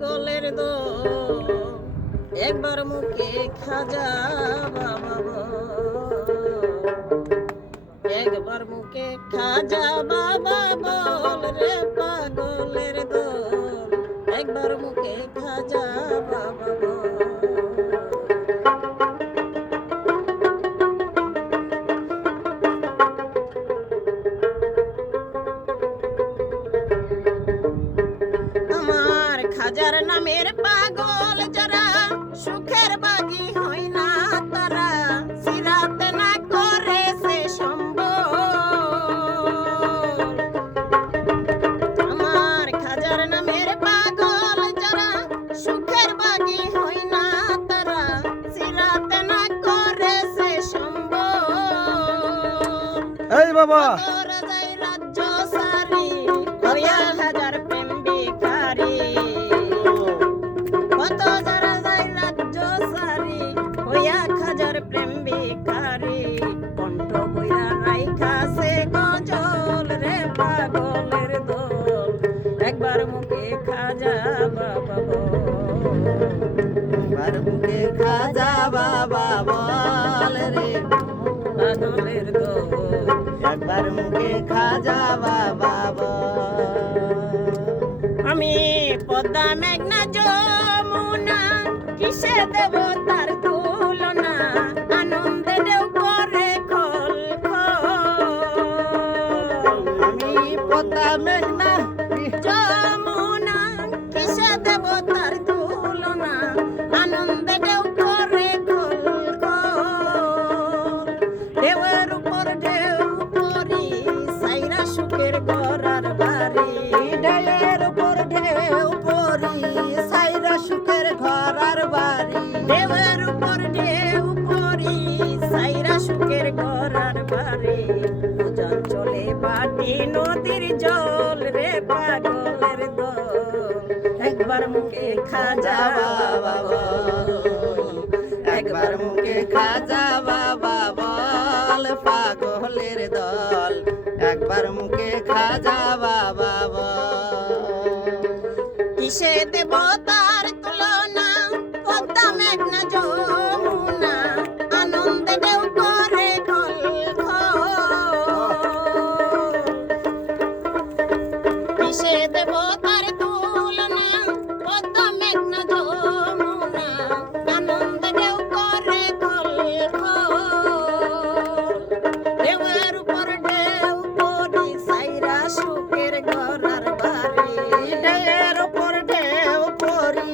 গোলের দোল একবার মুখে খাজা বাবা একবার মুখে খাজা বাবা বল রে পাগলের দোল একবার মুখে খাজা বাবা বল। আমার খাজার নামের পাগল যারা সুখের বাগি হয় না তারা সিরাতে না করে সে সম্ভব। আমার খাজার নামের পাগল যারা সুখের বাগি হয় না তারা সিরাতে না করে সে সম্ভব। এই বাবা রাজ্য সারি হইয়া হাজার প্রেম ভিখারি কত যারা যায় রাজ্য সারি হইয়া হাজার প্রেম ভিখারি কণ্ঠ বইরা রাইখাছে গজল রে পাগলের দোল একবার মুখে খাজা বাবা একবার মুখে খাজা বাবা বল রে পাগলের দোল একবার মুখে খাজা বাবা বল। আমি পদ্মা মেঘনা যমুনা কিসে দেব তার তুলনা আনন্দে ঢেউ করে খল আমি পদ্মা মেঘনা যমুনা কিসে দেব তার তুলনা আনন্দে ঢেউ করে খল ঢেউয়ের উপর ঢেউ পরি সাইরা সুখের গড়ার বাড়ি ঢেউয়ের উপর ঢেউ পরি সাইরা সুখের ঘরার বাড়ি ঢেউয়ের উপর ঢেউ পরি সাইরা সুখের গড়ার বাড়ি উজান চলে বাটি নদীর জল রে পাগলের দোল একবার মুখে খাজা বাবা বল একবার মুখে খাজা বাবা বল পাগলের দল একবার মুখে খাজা বাবা বল। কিসে দেব তার তুলনা পদ্মা মেঘনা যমুনা আনন্দে ঢেউ করে খল কিসে দেব তার তুলনা পদ্মা মেঘনা যমুনা আনন্দে ঢেউ করে খল ঢেউয়ের উপর ঢেউ পরি সাইরা সুখের গড়ার বাড়ি ঢেউয়ের উপর ঢেউ পরি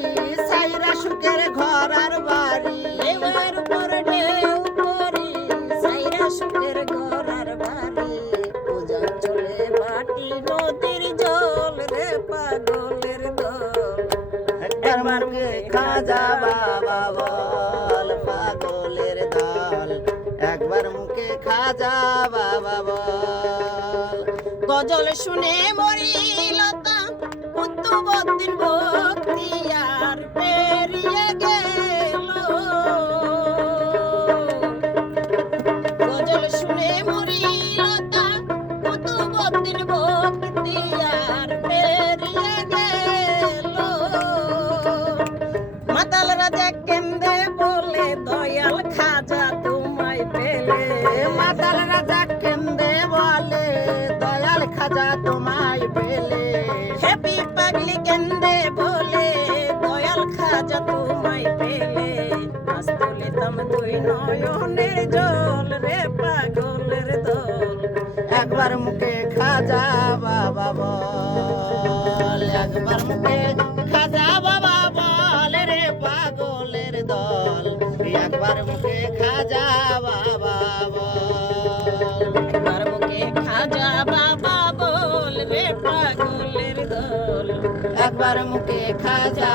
সাইরা সুখের ঘরার বাড়ি ঢেউয়ের উপর ঢেউ পরি সাইরা সুখের গড়ার বাড়ি উজান চলে বাটি নদীর জল রে পাগলের দোল একবার মুখে খাজা বাবা বল পাগলের দল একবার মুখে খাজা বাবা বল। গজল শুনে মরিলতা কুতুবউদ্দিন বখতিয়ার পেরিয়ে গেল গজল শুনে মরিলতা কুতুবউদ্দিন বখতিয়ার পেরিয়ে গেল মাতাল রাজা কেন্দে বলে দয়াল খাজা তোমায় পেলে মাতাল রাজা কেন্দে বলে দয়াল খাজা তোমায় পেলে হ্যাপি পাগলি কেন্দে বলে দয়াল খাজা তোমায় পেলে আজ তুলিতাম দুই নয়নের জল রে পাগলের দোল একবার মুখে খাজা বাবা বল একবার মুখে খাজা বাবা বল রে পাগলের দল একবার মুখে খাজা বাবা বল একবার মুখে খাজা বাবা বল রে পাগলের দোল একবার মুখে খাজা